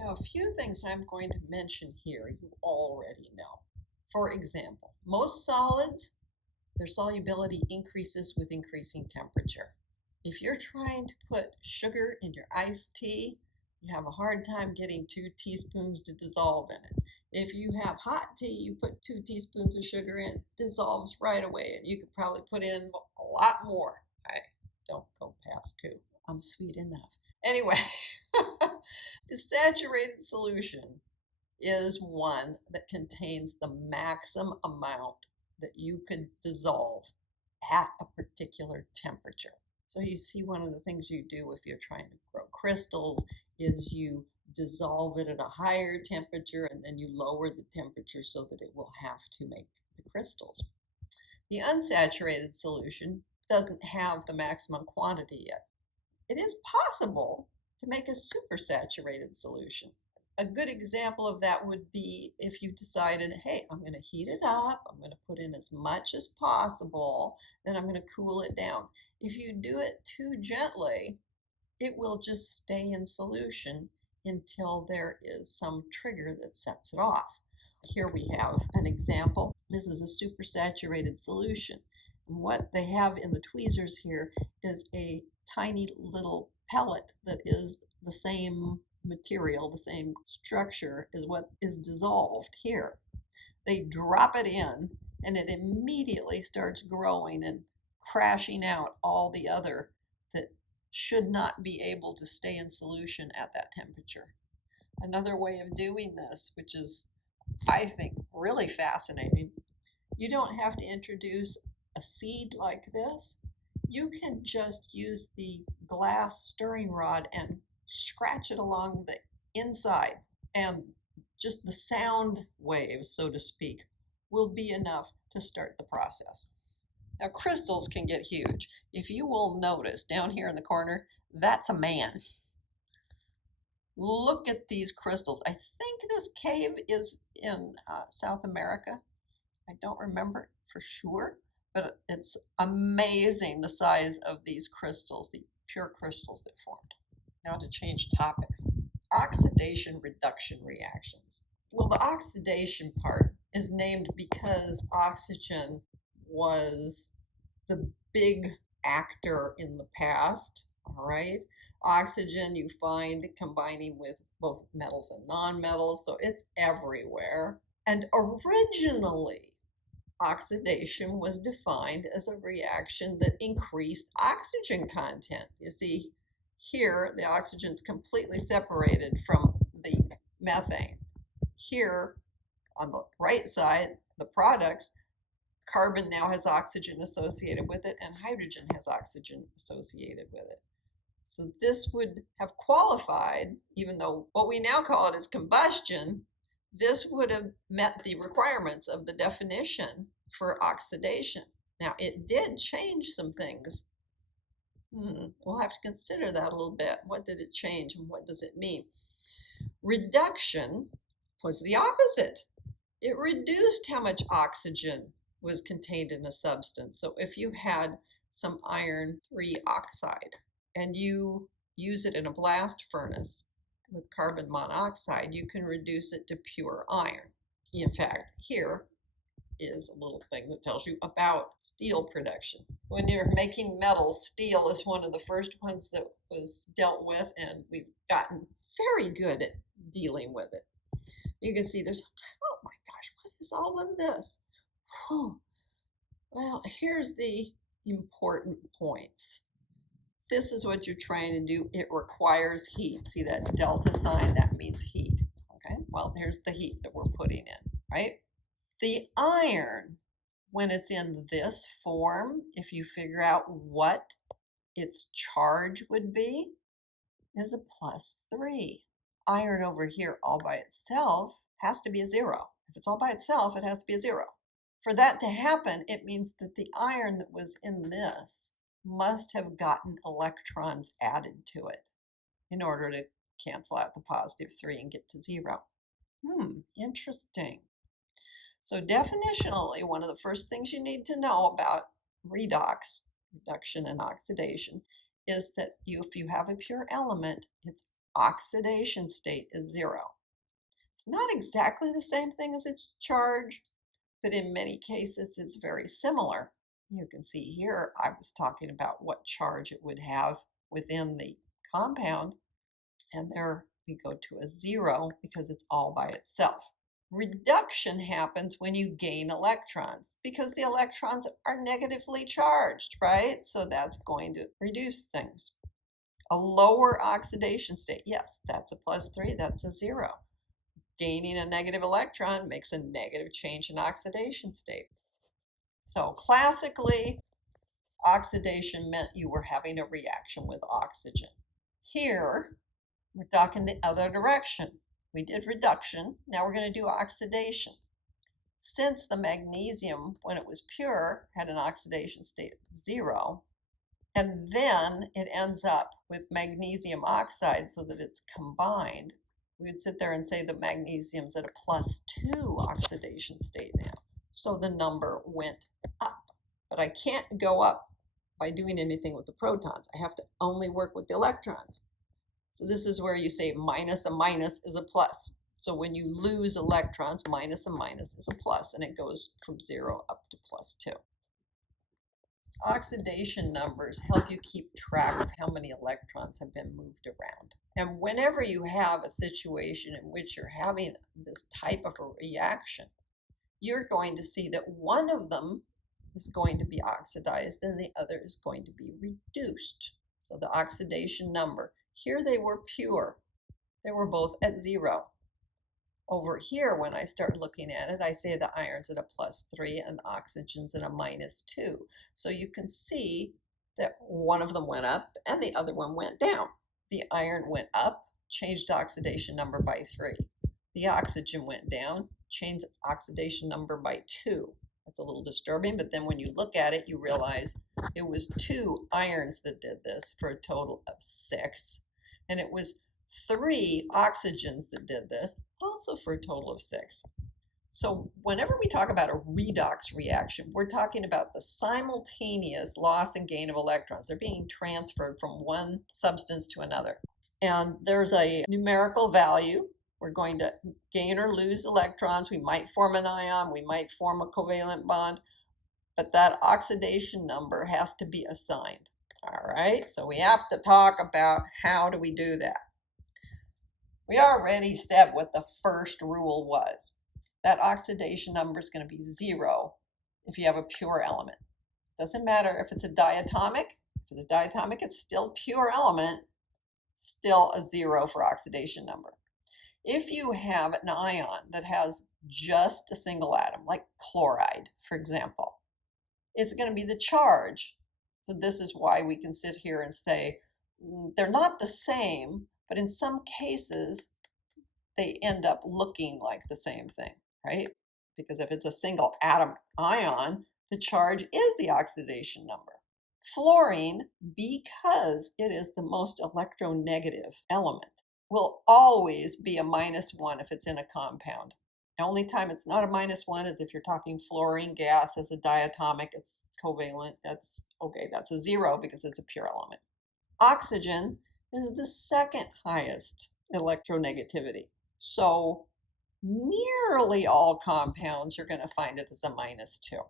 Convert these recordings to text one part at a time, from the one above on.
Now, a few things I'm going to mention here you already know. For example, most solids, their solubility increases with increasing temperature. If you're trying to put sugar in your iced tea, you have a hard time getting 2 teaspoons to dissolve in it. If you have hot tea, you put 2 teaspoons of sugar in, it dissolves right away, and you could probably put in a lot more. I don't go past 2. I'm sweet enough. Anyway, the saturated solution is one that contains the maximum amount that you could dissolve at a particular temperature. So you see, one of the things you do if you're trying to grow crystals is you dissolve it at a higher temperature and then you lower the temperature so that it will have to make the crystals. The unsaturated solution doesn't have the maximum quantity yet. It is possible to make a supersaturated solution. A good example of that would be if you decided, hey, I'm going to heat it up, I'm going to put in as much as possible, then I'm going to cool it down. If you do it too gently, it will just stay in solution until there is some trigger that sets it off. Here we have an example. This is a supersaturated solution. And what they have in the tweezers here is a tiny little pellet that is the same material, the same structure as what is dissolved here. They drop it in and it immediately starts growing and crashing out all the other that should not be able to stay in solution at that temperature. Another way of doing this, which is, I think, really fascinating, you don't have to introduce a seed like this. You can just use the glass stirring rod and scratch it along the inside, and just the sound waves, so to speak, will be enough to start the process. Now, crystals can get huge. If you will notice down here in the corner, that's a man. Look at these crystals. I think this cave is in South America. I don't remember for sure, but it's amazing the size of these crystals, the pure crystals that formed. Now to change topics. Oxidation-reduction reactions. Well, the oxidation part is named because oxygen was the big actor in the past, all right? Oxygen you find combining with both metals and nonmetals, so it's everywhere. And originally, oxidation was defined as a reaction that increased oxygen content. You see, here the oxygen is completely separated from the methane. Here, on the right side, the products, carbon now has oxygen associated with it and hydrogen has oxygen associated with it. So this would have qualified, even though what we now call it is combustion, this would have met the requirements of the definition for oxidation. Now, it did change some things. We'll have to consider that a little bit. What did it change and what does it mean? Reduction was the opposite. It reduced how much oxygen was contained in a substance. So if you had some iron 3 oxide and you use it in a blast furnace with carbon monoxide, you can reduce it to pure iron. In fact, here is a little thing that tells you about steel production. When you're making metals, steel is one of the first ones that was dealt with, and we've gotten very good at dealing with it. You can see there's, oh my gosh, what is all of this? Well, here's the important points. This is what you're trying to do. It requires heat. See that delta sign? That means heat. Okay, well, here's the heat that we're putting in, right? The iron, when it's in this form, if you figure out what its charge would be, is a +3. Iron over here all by itself has to be a 0. If it's all by itself, it has to be a 0. For that to happen, it means that the iron that was in this must have gotten electrons added to it in order to cancel out the +3 and get to 0. Interesting. So definitionally, one of the first things you need to know about redox, reduction and oxidation, is that if you have a pure element, its oxidation state is 0. It's not exactly the same thing as its charge, but in many cases it's very similar. You can see here I was talking about what charge it would have within the compound, and there we go to a 0 because it's all by itself. Reduction happens when you gain electrons because the electrons are negatively charged, right? So that's going to reduce things. A lower oxidation state, yes, that's a +3, that's a 0. Gaining a negative electron makes a negative change in oxidation state. So classically, oxidation meant you were having a reaction with oxygen. Here, we're talking the other direction. We did reduction, now we're going to do oxidation. Since the magnesium, when it was pure, had an oxidation state of 0, and then it ends up with magnesium oxide so that it's combined, we would sit there and say the magnesium's at a +2 oxidation state now. So the number went up. But I can't go up by doing anything with the protons. I have to only work with the electrons. So this is where you say minus a minus is a plus. So when you lose electrons, minus a minus is a plus, and it goes from 0 up to +2. Oxidation numbers help you keep track of how many electrons have been moved around. And whenever you have a situation in which you're having this type of a reaction, you're going to see that one of them is going to be oxidized and the other is going to be reduced. So the oxidation number, here they were pure. They were both at 0. Over here, when I start looking at it, I say the iron's at a +3 and the oxygen's at a -2. So you can see that one of them went up and the other one went down. The iron went up, changed oxidation number by 3. The oxygen went down, changed oxidation number by 2. That's a little disturbing, but then when you look at it, you realize it was 2 irons that did this for a total of 6. And it was 3 oxygens that did this, also for a total of 6. So whenever we talk about a redox reaction, we're talking about the simultaneous loss and gain of electrons. They're being transferred from one substance to another. And there's a numerical value. We're going to gain or lose electrons. We might form an ion. We might form a covalent bond. But that oxidation number has to be assigned. All right, so we have to talk about how do we do that. We already said what the first rule was. That oxidation number is going to be 0 if you have a pure element. Doesn't matter if it's a diatomic. If it's a diatomic, it's still a pure element, still a 0 for oxidation number. If you have an ion that has just a single atom, like chloride, for example, it's going to be the charge. So this is why we can sit here and say they're not the same, but in some cases, they end up looking like the same thing, right? Because if it's a single atom ion, the charge is the oxidation number. Fluorine, because it is the most electronegative element, will always be a -1 if it's in a compound. The only time it's not a -1 is if you're talking fluorine gas as a diatomic, it's covalent, that's okay, that's a 0 because it's a pure element. Oxygen is the second highest electronegativity. So nearly all compounds you're going to find it as a -2.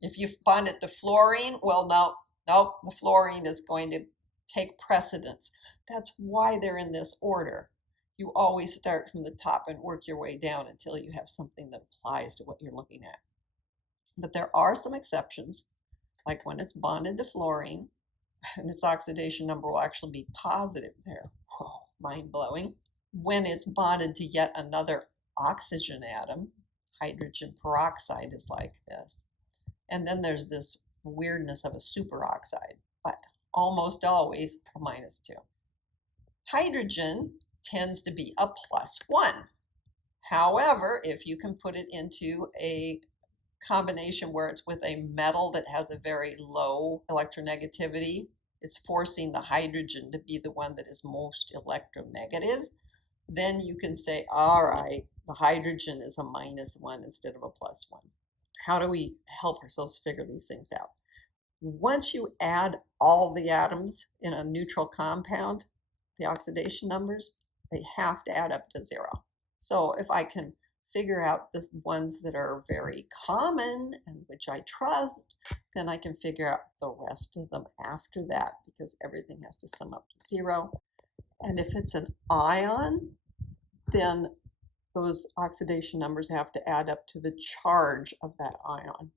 If you bond it to fluorine, well, no, the fluorine is going to take precedence. That's why they're in this order. You always start from the top and work your way down until you have something that applies to what you're looking at. But there are some exceptions, like when it's bonded to fluorine, and its oxidation number will actually be positive there. Whoa, mind-blowing. When it's bonded to yet another oxygen atom, hydrogen peroxide is like this. And then there's this weirdness of a superoxide, but almost always a -2. Hydrogen tends to be a +1. However, if you can put it into a combination where it's with a metal that has a very low electronegativity, it's forcing the hydrogen to be the one that is most electronegative, then you can say, all right, the hydrogen is a -1 instead of a +1. How do we help ourselves figure these things out? Once you add all the atoms in a neutral compound, the oxidation numbers, they have to add up to 0. So if I can figure out the ones that are very common and which I trust, then I can figure out the rest of them after that, because everything has to sum up to 0. And if it's an ion, then those oxidation numbers have to add up to the charge of that ion.